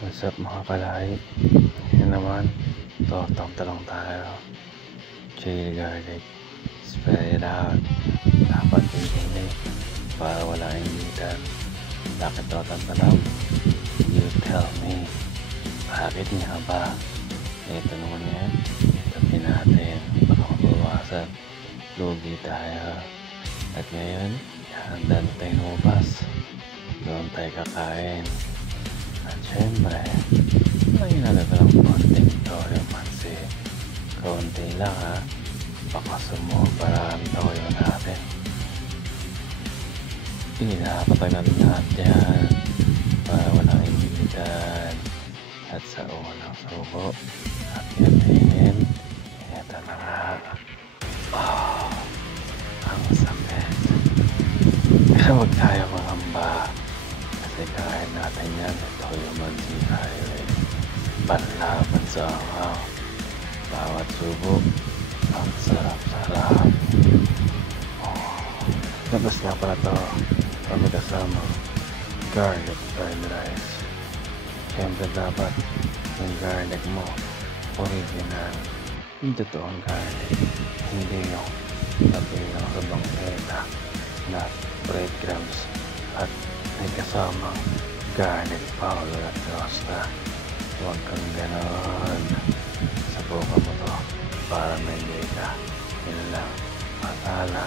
What's up mga kalahi? Yan naman, totong talong tayo. Chili garlic, spread it out. Dapat iinit para wala initan. Bakit totong talong? You tell me. Bakit nga ba? Ito naman yan, tabi natin. Baka mabawasan, lugi tayo. At ngayon, handa na tayo lumabas. Doon tayo kakain. At syempre, may nagagalang konting toyo mansi. Kaunti lang ha. Baka sumobra ang toyo natin. Inapatagal lahat yan para walang initan. At sa unang subo, at yun, ito na nga. Oh, ang sakit. Pero huwag tayo mangamba. Kasi kain natin yan. Toyo mansi tayo eh. Panlaban sa angaw. Bawat subo, ang sarap-sarap. Oh, labas nga pala to. Kami kasama garlic fried rice. Siyempre dapat yung garlic mo original. Yung totoong garlic. Hindi yung nabilang sa bangketa na breadcrumbs at may kasamang garlic powder at rosta. Huwag kang ganon. Subukan mo to para may ka. Yun lang. Matala.